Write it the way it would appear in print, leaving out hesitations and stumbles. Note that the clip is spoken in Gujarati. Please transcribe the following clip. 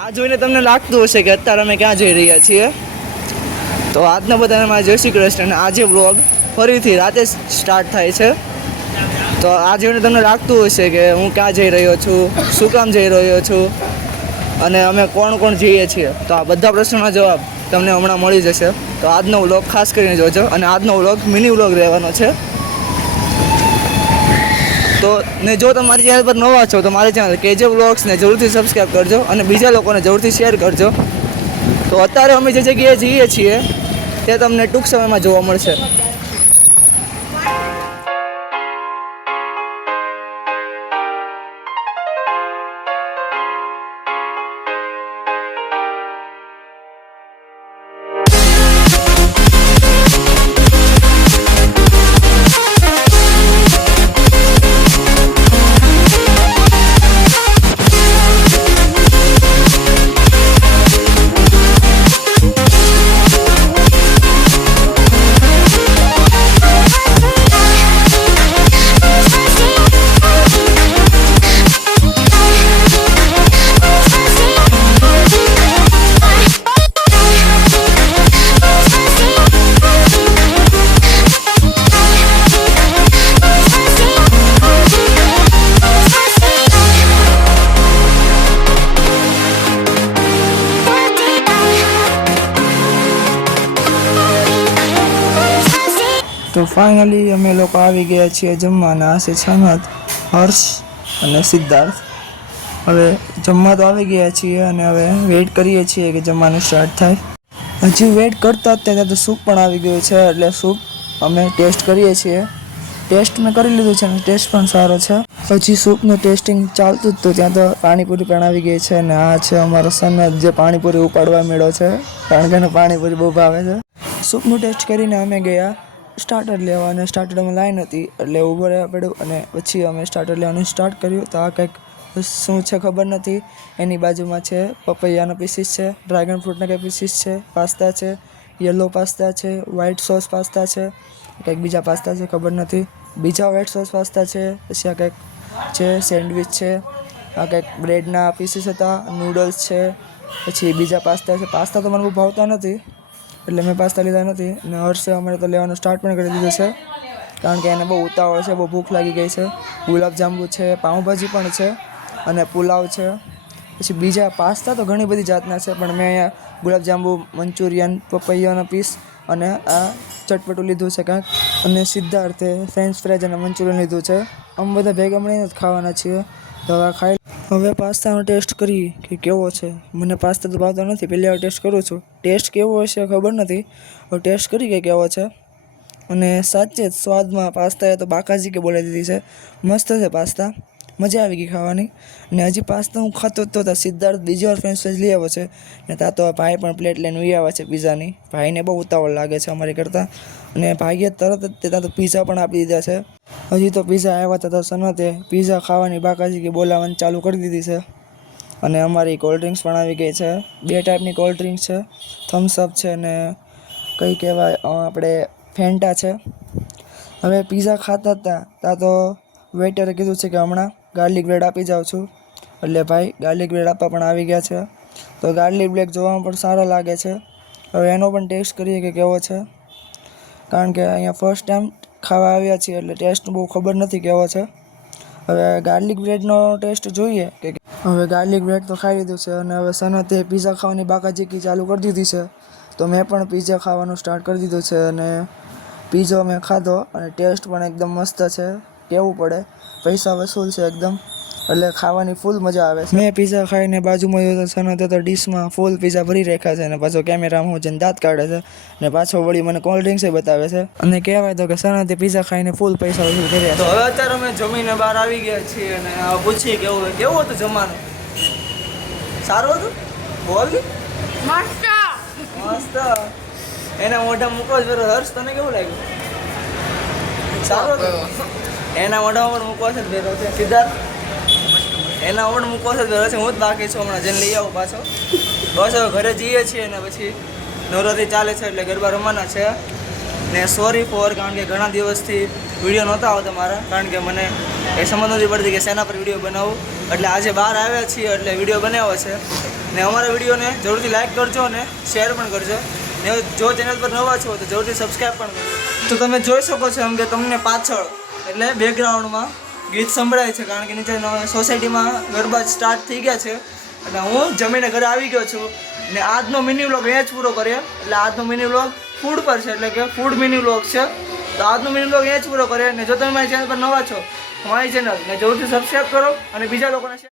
આ જોઈને તમને લાગતું હશે કે અત્યારે અમે ક્યાં જઈ રહ્યા છીએ, તો આજના બધાને મારા જય શ્રી કૃષ્ણ. અને આજે વ્લોગ ફરીથી રાતે સ્ટાર્ટ થાય છે. તો આ જોઈને તમને લાગતું હશે કે હું ક્યાં જઈ રહ્યો છું, શું કામ જઈ રહ્યો છું અને અમે કોણ કોણ જઈએ છીએ. તો આ બધા પ્રશ્નોના જવાબ તમને હમણાં મળી જશે. તો આજનો વ્લોગ ખાસ કરીને જોજો. અને આજનો વ્લોગ મિની વ્લોગ રહેવાનો છે. તો ને જો તમારી ચેનલ પર નવા છો તો મારી ચેનલ KJ વ્લોગ્સને જરૂરથી સબસ્ક્રાઈબ કરજો અને બીજા લોકોને જરૂરથી શેર કરજો. તો અત્યારે અમે જે જગ્યાએ જઈએ છીએ તે તમને ટૂંક સમયમાં જોવા મળશે. તો ફાઇનલી અમે લોકો આવી ગયા છીએ જમવાના. આ છે સનત, હર્ષ અને સિદ્ધાર્થ. હવે જમવા તો આવી ગયા છીએ અને હવે વેઇટ કરીએ છીએ કે જમવાનું સ્ટાર્ટ થાય. હજી વેઇટ કરતા જ ત્યાં તો સૂપ પણ આવી ગયું છે, એટલે સૂપ અમે ટેસ્ટ કરીએ છીએ. ટેસ્ટ મેં કરી લીધું છે અને ટેસ્ટ પણ સારો છે. હજી સૂપનું ટેસ્ટિંગ ચાલતું જ હતું ત્યાં તો પાણીપુરી પણ આવી ગઈ છે. અને આ છે અમારો સનત જે પાણીપુરી ઉપાડવા મળ્યો છે, કારણ કે એને પાણીપુરી બહુ ભાવે છે. સૂપનું ટેસ્ટ કરીને અમે ગયા સ્ટાર્ટર લેવા, અને સ્ટાર્ટરમાં લાઈન હતી એટલે ઊભો રહેવા પડ્યું. અને પછી અમે સ્ટાર્ટર લેવાનું સ્ટાર્ટ કર્યું. તો આ કંઈક શું છે ખબર નથી. એની બાજુમાં છે પપૈયાના પીસીસ છે, ડ્રેગન ફ્રૂટના કંઈક પીસીસ છે, પાસ્તા છે, યલો પાસ્તા છે, વ્હાઇટ સોસ પાસ્તા છે, કંઈક બીજા પાસ્તા છે ખબર નથી, બીજા વ્હાઇટ સોસ પાસ્તા છે. પછી આ કંઈક છે સેન્ડવિચ છે, આ કંઈક બ્રેડના પીસીસ હતા, નૂડલ્સ છે, પછી બીજા પાસ્તા છે. પાસ્તા તો મને બહુ ભાવતા નથી એટલે મેં પાસ્તા લીધા નથી. અને હર્ષે અમારે તો લેવાનું સ્ટાર્ટ પણ કરી દીધું છે, કારણ કે એને બહુ ઉતાવળ છે, બહુ ભૂખ લાગી ગઈ છે. ગુલાબજાંબુ છે, પાઉંભાજી પણ છે અને પુલાવ છે. પછી બીજા પાસ્તા તો ઘણી બધી જાતના છે, પણ મેં અહીંયા ગુલાબજાંબુ, મંચુરિયન, પપૈયાના પીસ અને આ ચટપટું લીધું છે કાંઈક. અને સિદ્ધાર્થે ફ્રેન્ચ ફ્રાઈઝ અને મંચુરિયન લીધું છે. અમે બધા ભેગા મળીને જ ખાવાના છીએ. તો હવે ખાઈ હવે પાસ્તાનો ટેસ્ટ કરી કે કેવો છે. મને પાસ્તા તો ભાવતા નથી, પહેલી વાર ટેસ્ટ કરું છું. ટેસ્ટ કેવો હશે ખબર નથી, હવે ટેસ્ટ કરી કે કેવો છે. અને સાચે જ સ્વાદમાં પાસ્તાએ તો બાકાજી કે બોલાવી દીધી છે. મસ્ત છે પાસ્તા, મજા આવી ગઈ ખાવાની. અને હજી પાસ્તા હું ખાતો જ તો સિદ્ધાર્થ બીજી વાર ફ્રેન્ચ ફ્રાઈઝ લઈ આવ્યો છે. ને ત્યાં તો ભાઈ પણ પ્લેટ લઈને ઉઈ આવ્યા છે પીઝાની. ભાઈને બહુ ઉતાવળ લાગે છે અમારી કરતાં. અને ભાઈએ તરત જ ત્યાં તો પીઝા પણ આપી દીધા છે. હજી તો પીઝા આવ્યા હતા તો સનતે પીઝા ખાવાની બાકાજી કે બોલાવવાની ચાલુ કરી દીધી છે. અને અમારી કોલ્ડ ડ્રિંક્સ પણ આવી ગઈ છે. 2 ટાઈપની કોલ્ડ ડ્રિંક્સ છે, થમ્સઅપ છે અને કઈ કહેવાય આપણે ફેન્ટા છે. હવે પીઝા ખાતા હતા ત્યાં તો વેઇટરે કીધું છે કે હમણાં ગાર્લિક બ્રેડ આપી જાઉં છું. એટલે ભાઈ ગાર્લિક બ્રેડ આપવા પણ આવી ગયા છે. તો ગાર્લિક બ્રેડ જોવામાં પણ સારો લાગે છે. હવે એનો પણ ટેસ્ટ કરીએ કે કેવો છે, કારણ કે અહીંયા ફર્સ્ટ ટાઈમ ખાવા આવ્યા છીએ એટલે ટેસ્ટ બહુ ખબર નથી કેવો છે. હવે ગાર્લિક બ્રેડનો ટેસ્ટ જોઈએ કે હવે ગાર્લિક બ્રેડ તો ખાઈ લીધું છે. અને હવે સનતે પીઝા ખાવાની બાકાજીકી ચાલુ કરી દીધી છે. તો મેં પણ પીઝા ખાવાનું સ્ટાર્ટ કરી દીધું છે. અને પીઝો મેં ખાધો અને ટેસ્ટ પણ એકદમ મસ્ત છે, કહેવું પડે. પૈસા વસૂલ છે એકદમ, એટલે ખાવાની ફૂલ મજા આવે છે. મેં પીઝા ખાઈને બાજુમાં જોયું તો સનતે તો ડીશમાં ફૂલ પીઝા ભરી રાખ્યા છે. અને પાછો કેમેરામાં જઈને દાંત કાઢે છે અને પાછો વળી મને કોલ્ડ ડ્રિંક્સ બતાવે છે. અને કહેવાય તો કે સનતે પીઝા ખાઈને ફૂલ પૈસા વસૂલ કર્યા. તો હવે અત્યારે અમે જમીને બહાર આવી ગયા છીએ અને પૂછીએ કેવું હતું જમવાનું. સારું હતું? બોલ મસ્ત મસ્ત. એના મોઢા મૂકો જ બરો. હર્ષ તને કેવું લાગ્યું? સારું હતું? એના મોઢામાં પણ મૂકવા છે ભેરો છે. સિદ્ધાર્થ એના પણ મૂકવા છે ભેરો છે. હું જ બાકી છું, હમણાં જઈને લઈ આવું પાછો. બસ હવે ઘરે જઈએ છીએ ને પછી નવરાત્રી ચાલે છે એટલે ગરબા રમવાના છે. ને સોરી ફોર, કારણ કે ઘણા દિવસથી વિડીયો નહોતા આવતા મારા, કારણ કે મને એ સમજ નથી પડતી કે શેના પર વિડીયો બનાવું. એટલે આજે બહાર આવ્યા છીએ એટલે વિડીયો બનાવ્યો છે ને અમારા વિડીયોને જરૂરથી લાઈક કરજો અને શેર પણ કરજો ને જો ચેનલ પર નવા છો તો જરૂરથી સબસ્ક્રાઈબ પણ કરજો. તો તમે જોઈ શકો છો એમ કે તમને પાછળ એટલે બેકગ્રાઉન્ડમાં ગીત સંભળાય છે કારણ કે નીચે સોસાયટીમાં ગરબા સ્ટાર્ટ થઈ ગયા છે અને હું જમીને ઘરે આવી ગયો છું ને આજનો મિની વ્લોગ અહીંયા જ પૂરો કરીએ. એટલે આજનો મિની વ્લોગ ફૂડ પર છે એટલે કે ફૂડ મિની વ્લોગ છે. તો આજનો મિની વ્લોગ અહીંયા જ પૂરો કરીએ. ને જો તમે મારી ચેનલ પર નવા છો મારી ચેનલને જરૂરથી સબસ્ક્રાઈબ કરો અને બીજા લોકોને